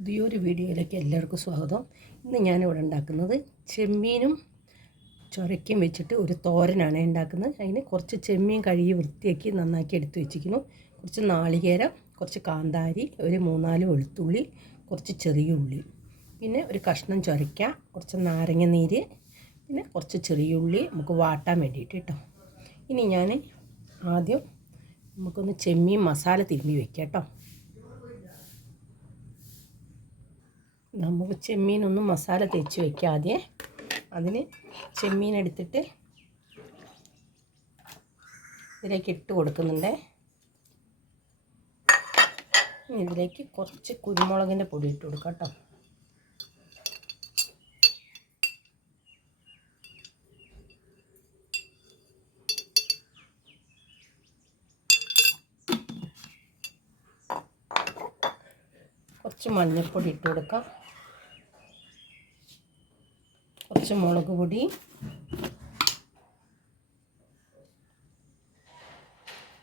പുതിയൊരു വീഡിയോയിലേക്ക് എല്ലാവർക്കും സ്വാഗതം. ഇന്ന് ഞാനിവിടെ ഉണ്ടാക്കുന്നത് ചെമ്മീനും ചൊരക്കയും വെച്ചിട്ട് ഒരു തോരനാണ് ഉണ്ടാക്കുന്നത്. അതിന് കുറച്ച് ചെമ്മീൻ കഴുകി വൃത്തിയാക്കി നന്നാക്കി എടുത്തു വെച്ചിരിക്കുന്നു. കുറച്ച് നാളികേരം കുറച്ച് കാന്താരി ഒരു മൂന്നാൽ വെളുത്തുള്ളി കുറച്ച് ചെറിയ ഉള്ളി പിന്നെ ഒരു കഷ്ണം ചൊരക്ക കുറച്ച് നാരങ്ങ നീര് പിന്നെ കുറച്ച് ചെറിയ ഉള്ളി നമുക്ക് വാട്ടാൻ വേണ്ടിയിട്ട് കേട്ടോ. ഇനി ഞാൻ ആദ്യം നമുക്കൊന്ന് ചെമ്മീൻ മസാല തിരുമ്മി വെക്കാം കേട്ടോ. നമുക്ക് ചെമ്മീനൊന്ന് മസാല തേച്ച് വെക്കാം ആദ്യം അതിന് ചെമ്മീൻ എടുത്തിട്ട് ഇതിലേക്ക് ഇട്ട് കൊടുക്കുന്നുണ്ട്. ഇതിലേക്ക് കുറച്ച് കുരുമുളകിന്റെ പൊടി ഇട്ട് കൊടുക്കാം കേട്ടോ. കുറച്ച് മഞ്ഞൾപ്പൊടി ഇട്ട് കൊടുക്കാം. കുറച്ച് മുളക് പൊടി.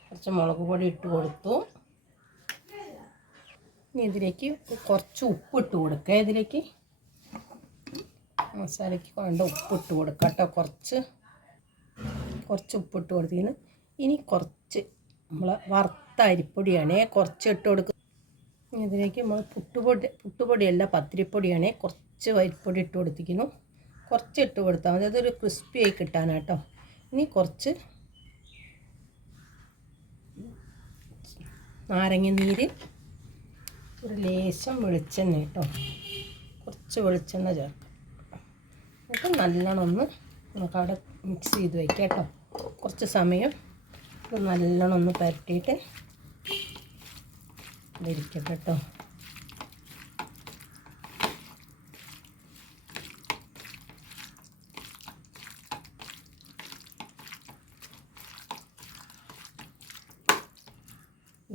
കുറച്ച് മുളക് പൊടി ഇട്ട് കൊടുത്തു. ഇനി ഇതിലേക്ക് കുറച്ച് ഉപ്പ് ഇട്ട് കൊടുക്കുക. ഇതിലേക്ക് മസാലയ്ക്ക് വേണ്ട ഉപ്പ് ഇട്ട് കൊടുക്കുക കേട്ടോ. കുറച്ച് കുറച്ച് ഉപ്പ് ഇട്ട് കൊടുത്തിന് ഇനി കുറച്ച് നമ്മൾ വറുത്ത അരിപ്പൊടിയാണേ. കുറച്ച് ഇട്ട് കൊടുക്കുക ഇതിലേക്ക് നമ്മൾ പുട്ടുപൊടി പുട്ടുപൊടിയല്ല പത്തിരിപ്പൊടിയാണേ. കുറച്ച് അരിപ്പൊടി ഇട്ട് കൊടുത്തിരിക്കുന്നു. കുറച്ച് ഇട്ട് കൊടുത്താൽ മതി. അതൊരു ക്രിസ്പി ആയി കിട്ടാനാട്ടോ. ഇനി കുറച്ച് നാരങ്ങ നീര് ഒരു ലേശം വെളിച്ചെണ്ണ കേട്ടോ. കുറച്ച് വെളിച്ചെണ്ണ ചേർക്കാം. എന്നിട്ട് നല്ലോണം ഒന്ന് നമുക്ക് അവിടെ മിക്സ് ചെയ്ത് വയ്ക്കാം കേട്ടോ. കുറച്ച് സമയം ഇത് നല്ലോണം ഒന്ന് പരട്ടിയിട്ട് ഇരിക്കട്ടെ കേട്ടോ.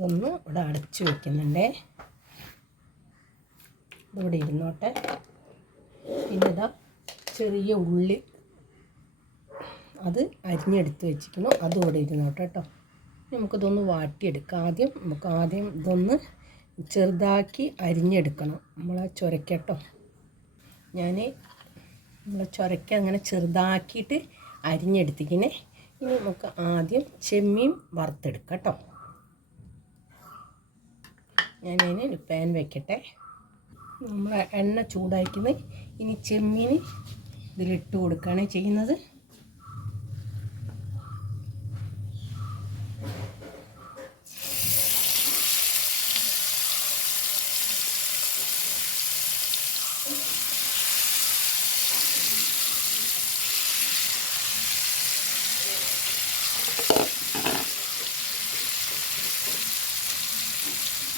ഇതൊന്ന് ഇവിടെ അടച്ചു വെക്കുന്നുണ്ടേ. ഇതിവിടെ ഇരുന്നോട്ടെ. പിന്നെ ഇതാ ചെറിയ ഉള്ളി അത് അരിഞ്ഞെടുത്ത് വെച്ചിരിക്കുന്നു. അതും ഇവിടെ ഇരുന്നോട്ടെ കേട്ടോ. നമുക്കിതൊന്ന് വാട്ടിയെടുക്കാം. ആദ്യം നമുക്ക് ആദ്യം ഇതൊന്ന് ചെറുതാക്കി അരിഞ്ഞെടുക്കണം. നമ്മളെ ചുരക്കട്ടോ ഞാൻ നമ്മളെ ചുരക്ക അങ്ങനെ ചെറുതാക്കിയിട്ട് അരിഞ്ഞെടുത്തിക്കിനെ ഇനി നമുക്ക് ആദ്യം ചെമ്മീൻ വറുത്തെടുക്കാം കേട്ടോ. ഞാനതിന് ഒരു പാൻ വെക്കട്ടെ. നമ്മൾ എണ്ണ ചൂടാക്കുന്നത് ഇനി ചെമ്മീൻ ഇതിലിട്ട് കൊടുക്കുകയാണ് ചെയ്യുന്നത്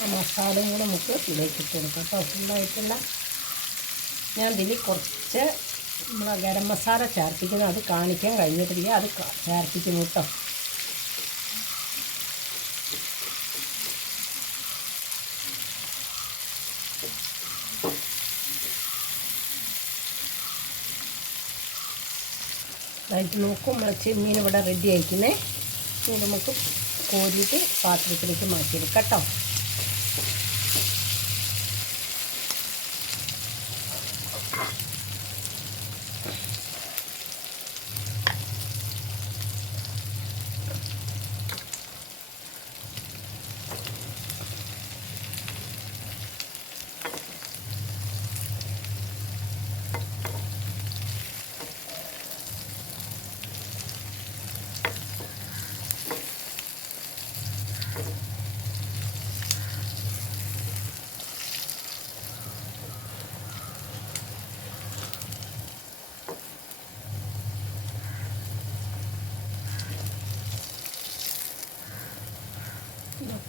ആ മസാലയും കൂടെ നമുക്ക് ഇതിലേക്ക് ഇട്ട് കൊടുക്കാം കേട്ടോ. ഫുള്ളായിട്ടുള്ള ഞാൻ ഇതിൽ കുറച്ച് നമ്മൾ ഗരം മസാല ചേർപ്പിക്കുന്നത് അത് കാണിക്കാൻ കഴിഞ്ഞിട്ടില്ല. അത് ചേർപ്പിക്കുന്നു കേട്ടോ. അതായിട്ട് നോക്കും നമ്മൾ ചെമ്മീൻ ഇവിടെ റെഡി ആയിക്കുന്നേ. നമുക്ക് കോരിയിട്ട് പാത്രത്തിലേക്ക് മാറ്റിയെടുക്കാം കേട്ടോ.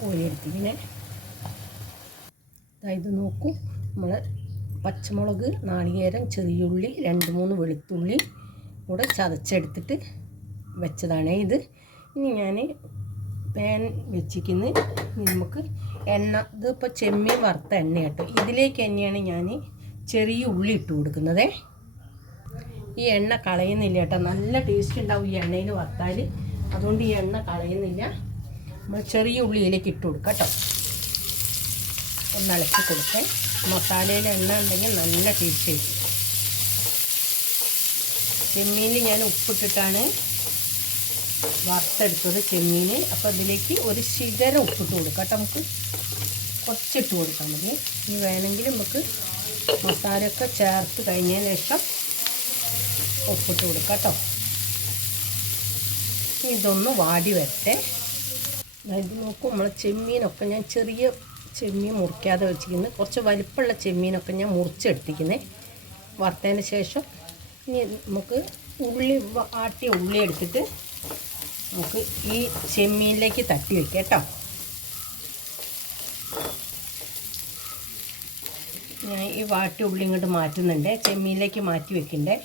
കോരിയെടുത്തിങ്ങനെ ഇത് നോക്കൂ. നമ്മൾ പച്ചമുളക് നാളികേരം ചെറിയുള്ളി രണ്ട് മൂന്ന് വെളുത്തുള്ളി കൂടെ ചതച്ചെടുത്തിട്ട് വെച്ചതാണ് ഇത്. ഇനി ഞാൻ പാൻ വെച്ചിരിക്കുന്ന നമുക്ക് എണ്ണ ഇതിപ്പോൾ ചെമ്മീൻ വറുത്ത എണ്ണ കേട്ടോ. ഇതിലേക്ക് തന്നെയാണ് ഞാൻ ചെറിയ ഉള്ളി ഇട്ട് കൊടുക്കുന്നത്. ഈ എണ്ണ കളയുന്നില്ല കേട്ടോ. നല്ല ടേസ്റ്റ് ഉണ്ടാവും ഈ എണ്ണയിൽ വറുത്താൽ അതുകൊണ്ട് ഈ എണ്ണ കളയുന്നില്ല. നമ്മൾ ചെറിയ ഉള്ളിയിലേക്ക് ഇട്ട് കൊടുക്കാം കേട്ടോ. ഒന്ന് ഇളക്കി കൊടുത്ത് മസാലയിൽ എണ്ണ ഉണ്ടെങ്കിൽ നല്ല ടേസ്റ്റ് ആയിരിക്കും. ചെമ്മീനിൽ ഞാൻ ഉപ്പിട്ടിട്ടാണ് വറുത്തെടുത്തത് ചെമ്മീൻ. അപ്പോൾ അതിലേക്ക് ഒരു ശിഖര ഉപ്പിട്ട് കൊടുക്കാം കേട്ടോ നമുക്ക്. കുറച്ചിട്ട് കൊടുക്കാം മതി. ഇനി വേണമെങ്കിൽ നമുക്ക് മസാലയൊക്കെ ചേർത്ത് കഴിഞ്ഞതിന് ശേഷം ഉപ്പിട്ട് കൊടുക്കാം കേട്ടോ. ഇതൊന്ന് വാടി വരട്ടെ. ഇത് നോക്കും നമ്മളെ ചെമ്മീനൊക്കെ ഞാൻ ചെറിയ ചെമ്മീൻ മുറിക്കാതെ വെച്ചിരിക്കുന്നത് കുറച്ച് വലിപ്പമുള്ള ചെമ്മീനൊക്കെ ഞാൻ മുറിച്ചെടുത്തിരിക്കുന്നത് വറുത്തതിന് ശേഷം ഇനി നമുക്ക് ഉള്ളി ആട്ടിയ ഉള്ളി എടുത്തിട്ട് നമുക്ക് ഈ ചെമ്മീനിലേക്ക് തട്ടി വെക്കാം കേട്ടോ. ഞാൻ ഈ വാട്ടി ഉള്ളി ഇങ്ങോട്ട് മാറ്റുന്നുണ്ട്. ചെമ്മീനിലേക്ക് മാറ്റി വെക്കണ്ടേ?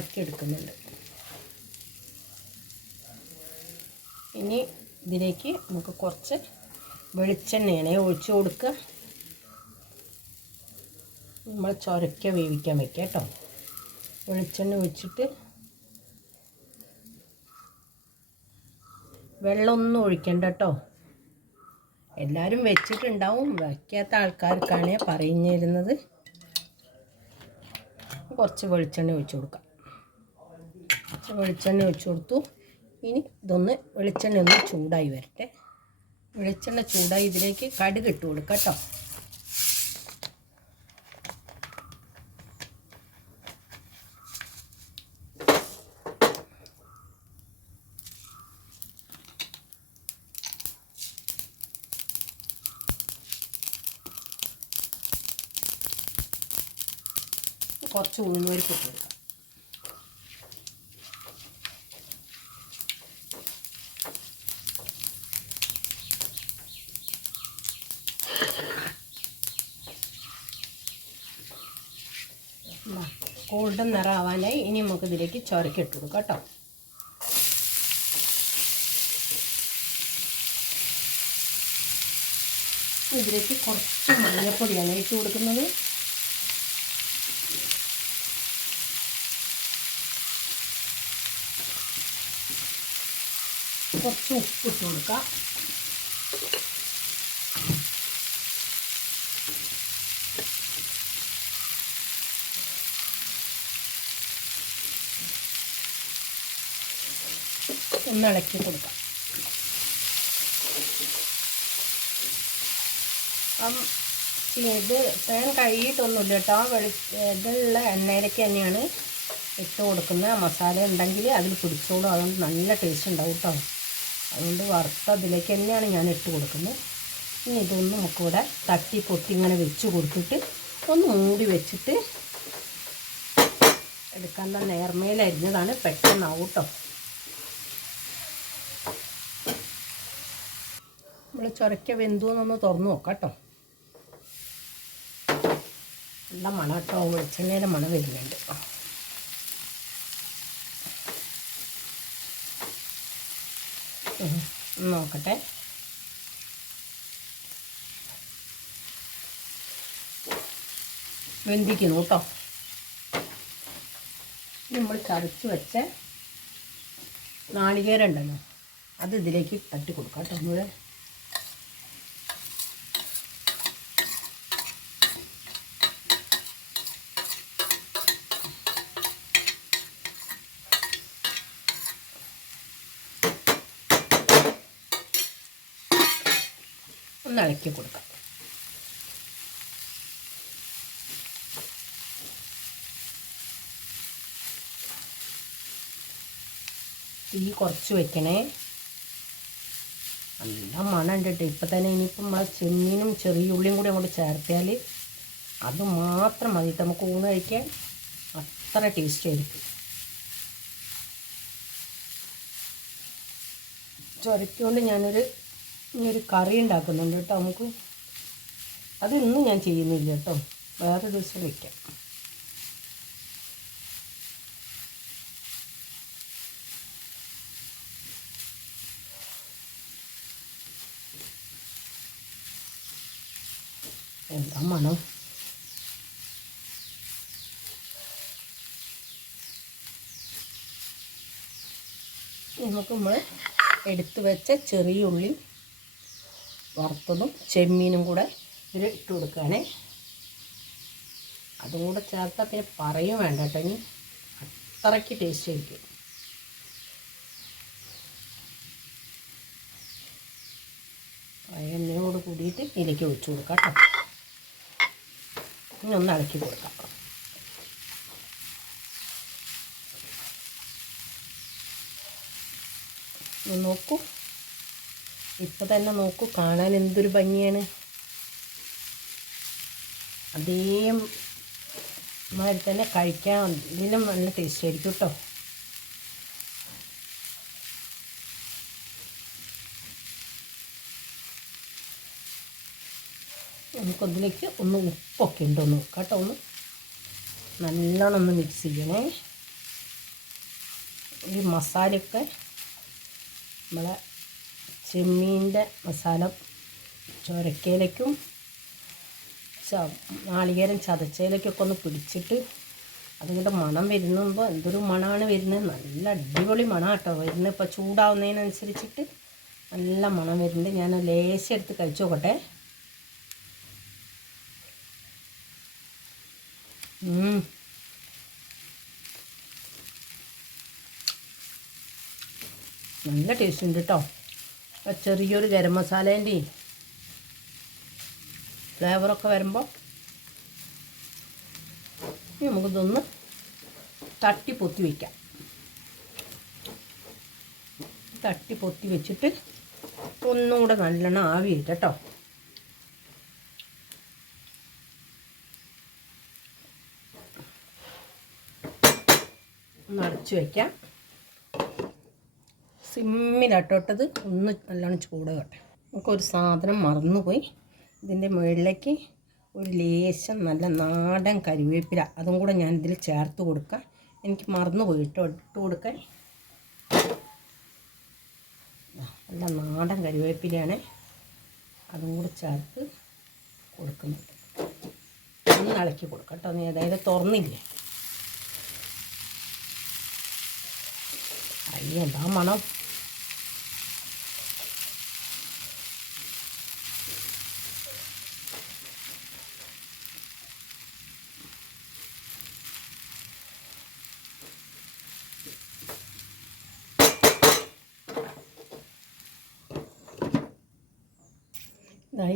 മാറ്റിയെടുക്കുന്നുണ്ട്. ഇനി ഇതിലേക്ക് നമുക്ക് കുറച്ച് വെളിച്ചെണ്ണയാണ് ഒഴിച്ച് കൊടുക്കുക. നമ്മൾ ചൊരക്ക വേവിക്കാൻ വെക്കാം കേട്ടോ. വെളിച്ചെണ്ണ ഒഴിച്ചിട്ട് വെള്ളമൊന്നും ഒഴിക്കണ്ട കേട്ടോ. എല്ലാവരും വെച്ചിട്ടുണ്ടാവും. വയ്ക്കാത്ത ആൾക്കാർക്കാണ് പറഞ്ഞിരുന്നത് കുറച്ച് വെളിച്ചെണ്ണ ഒഴിച്ചു കൊടുക്കാം. വെളിച്ചെണ്ണ ഒഴിച്ചു കൊടുത്തു. ഇനി ഇതൊന്ന് വെളിച്ചെണ്ണ ഒന്ന് ചൂടായി വരട്ടെ. വെളിച്ചെണ്ണ ചൂടായി ഇതിലേക്ക് കടുക് ഇട്ട് കൊടുക്കാം കേട്ടോ. കുറച്ച് ഉഴുന്നുപരിപ്പ് ഇട്ട് കൊടുക്കാം. ഗോൾഡൻ നിറാവാനായി ഇനി നമുക്ക് ഇതിലേക്ക് ചൊരക്കിട്ട് കൊടുക്കാം കേട്ടോ. ഇതിലേക്ക് കുറച്ച് മഞ്ഞപ്പൊടിയാണ് ഇട്ട് കൊടുക്കുന്നത്. കുറച്ച് ഉപ്പിട്ട് കൊടുക്കാം. ഒന്ന് ഇളക്കി കൊടുക്കാം. ഇത് തേൻ കഴുകിയിട്ടൊന്നുമില്ല കേട്ടോ. വെളി ഇതുള്ള എണ്ണയിലേക്ക് തന്നെയാണ് ഇട്ട് കൊടുക്കുന്നത്. മസാല ഉണ്ടെങ്കിൽ അതിൽ പിടിച്ചോളും. അതുകൊണ്ട് നല്ല ടേസ്റ്റ് ഉണ്ടാവും കേട്ടോ. അതുകൊണ്ട് വറുത്ത അതിലേക്ക് തന്നെയാണ് ഞാൻ ഇട്ട് കൊടുക്കുന്നത്. ഇനി ഇതൊന്ന് നമുക്കിവിടെ തട്ടി പൊട്ടി ഇങ്ങനെ വെച്ച് കൊടുത്തിട്ട് ഒന്ന് മൂടി വെച്ചിട്ട് എടുക്കാൻ തന്നെ നേർമയിലരിഞ്ഞതാണ് പെട്ടെന്നാവും കേട്ടോ. നമ്മൾ ചുരക്ക വെന്തു എന്നൊന്ന് തുറന്ന് നോക്കാം കേട്ടോ നല്ല മണം കേട്ടോ. വെളിച്ചെണ്ണയുടെ മണം വരുന്നുണ്ട്. നോക്കട്ടെ. വെന്തിക്കുന്നു കേട്ടോ. നമ്മൾ ചതച്ച് വെച്ച നാളികേരം ഉണ്ടല്ലോ അത് ഇതിലേക്ക് തട്ടി കൊടുക്കാം കേട്ടോ. ഒന്ന് ഇളക്കി കൊടുക്കാം. തീ കുറച്ച് വെക്കണേ. നല്ല മണം ഉണ്ട് കേട്ടോ. ഇപ്പം തന്നെ ഇനിയിപ്പം നമ്മളെ ചെമ്മീനും ചെറിയ ഉള്ളിയും കൂടി അങ്ങോട്ട് ചേർത്തിയാൽ അത് മാത്രം മതി നമുക്ക് ഊണ് കഴിക്കാൻ അത്ര ടേസ്റ്റ് ആയിരിക്കും. ചുരക്കൊണ്ട് ഞാനൊരു ഇനി ഒരു കറി ഉണ്ടാക്കുന്നുണ്ട് കേട്ടോ നമുക്ക്. അത് ഇന്ന് ഞാൻ ചെയ്യുന്നില്ല കേട്ടോ. വേറെ ദിവസം വയ്ക്കാം എന്താ മണം? നമുക്ക് നമ്മൾ എടുത്തു വെച്ച ചെറിയ ഉള്ളി വറുത്തതും ചെമ്മീനും കൂടെ ഇതിൽ ഇട്ട് കൊടുക്കുകയാണേ. അതും കൂടെ ചേർത്താൽ പിന്നെ പറയും വേണ്ട കേട്ടോ. ഇനി അത്രയ്ക്ക് ടേസ്റ്റ് ആയിരിക്കും. എണ്ണയോട് കൂടിയിട്ട് ഇതിലേക്ക് ഒഴിച്ചു കൊടുക്കാം കേട്ടോ. ഇനി ഒന്ന് ഇളക്കി കൊടുക്കാം. നോക്കൂ. ഇപ്പം തന്നെ നോക്കൂ കാണാൻ എന്തൊരു ഭംഗിയാണ്. അതേ മാതിരി തന്നെ കഴിക്കാൻ ഇതിനും നല്ല ടേസ്റ്റ് ആയിരിക്കും കേട്ടോ നമുക്കൊന്നിലേക്ക് ഒന്ന് ഉപ്പൊക്കെ ഉണ്ടോ നോക്കാം കേട്ടോ ഒന്ന്. നല്ലോണം ഒന്ന് മിക്സ് ചെയ്യണേ. ഈ മസാലയൊക്കെ നമ്മളെ ചെമ്മീന്റെ മസാല ചൊരക്കയിലേക്കും ച നാളികേരം ചതച്ചയിലേക്കൊക്കെ ഒന്ന് പിടിച്ചിട്ട് അതിന്റെ മണം വരുന്നുമ്പോൾ എന്തൊരു മണമാണ് വരുന്നത്. നല്ല അടിപൊളി മണം കേട്ടോ വരുന്നത് ഇപ്പോൾ ചൂടാവുന്നതിനനുസരിച്ചിട്ട് നല്ല മണം വരുന്നുണ്ട്. ഞാൻ ലേശം എടുത്ത് കഴിച്ചു നോക്കട്ടെ. നല്ല ടേസ്റ്റ് ഉണ്ട് കേട്ടോ. ചെറിയൊരു ഗരം മസാലേന്റെയും ഫ്ലേവറൊക്കെ വരുമ്പോൾ നമുക്കിതൊന്ന് തട്ടി പൊത്തി വയ്ക്കാം തട്ടി പൊത്തി വെച്ചിട്ട് ഒന്നും കൂടെ നല്ലെണ്ണം ആവി കേട്ടോ. ഒന്ന് വയ്ക്കാം സിമ്മിലാട്ടോട്ടത് ഒന്ന് നല്ലോണം ചൂട് കട്ടെ. നമുക്കൊരു സാധനം മറന്നുപോയി. ഇതിന്റെ മുകളിലേക്ക് ഒരു ലേശം നല്ല നാടൻ കരിവേപ്പില അതും കൂടെ ഞാൻ ഇതിൽ ചേർത്ത് കൊടുക്കാം. എനിക്ക് മറന്നു പോയി ഇട്ടോ ഇട്ട് കൊടുക്കാൻ നല്ല നാടൻ കരിവേപ്പിലയാണ് അതും കൂടെ ചേർത്ത് കൊടുക്കുന്നുണ്ട്. ഒന്ന് ഇളക്കി കൊടുക്കാം കേട്ടോ നീ അതായത് തുറന്നില്ലേ? അയ്യോ എന്താ മണം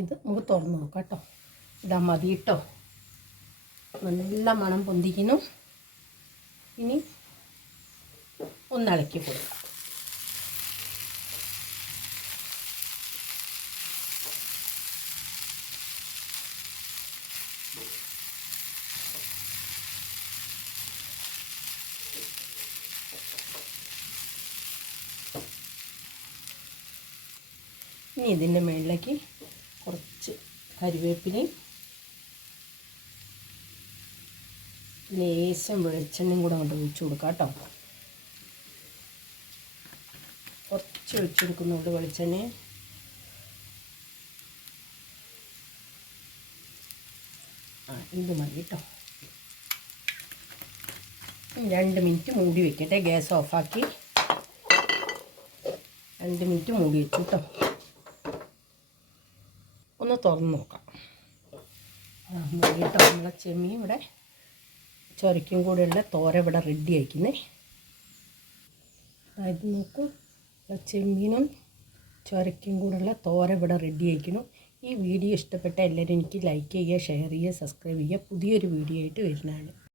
ഇത് നമുക്ക് തുറന്ന് നോക്കാം കേട്ടോ. ഇതാ മതി കേട്ടോ. നല്ല മണം പൊന്തിക്കുന്നു. ഇനി ഒന്നിളക്കി കൊടുക്കാം. ഇനി ഇതിന്റെ മുകളിലേക്ക് കുറച്ച് കരിവേപ്പിലയും ലേശം വെളിച്ചെണ്ണയും കൂടെ അങ്ങോട്ട് ഒഴിച്ചു കൊടുക്കാം കേട്ടോ. കുറച്ച് ഒഴിച്ചെടുക്കുന്നുണ്ട് വെളിച്ചെണ്ണ. ആ ഇത് മതി കേട്ടോ. രണ്ട് മിനിറ്റ് മൂടി വെക്കട്ടെ ഗ്യാസ് ഓഫാക്കി. രണ്ട് മിനിറ്റ് മൂടി വെച്ചു കേട്ടോ. തുറന്ന് നോക്കാം. ആ മൂടിയിട്ട് നമ്മളെ ചെമ്മീൻ ഇവിടെ ചൊരയ്ക്കും കൂടെയുള്ള തോര ഇവിടെ റെഡി ആയിക്കുന്നേ. അതായത് നോക്കൂ. ചെമ്മീനും ചൊരയ്ക്കും കൂടെയുള്ള തോര ഇവിടെ റെഡി ആയിക്കുന്നു. ഈ വീഡിയോ ഇഷ്ടപ്പെട്ട എല്ലാവരും എനിക്ക് ലൈക്ക് ചെയ്യുക ഷെയർ ചെയ്യുക സബ്സ്ക്രൈബ് ചെയ്യുക. പുതിയൊരു വീഡിയോ ആയിട്ട് വരുന്നതാണ്.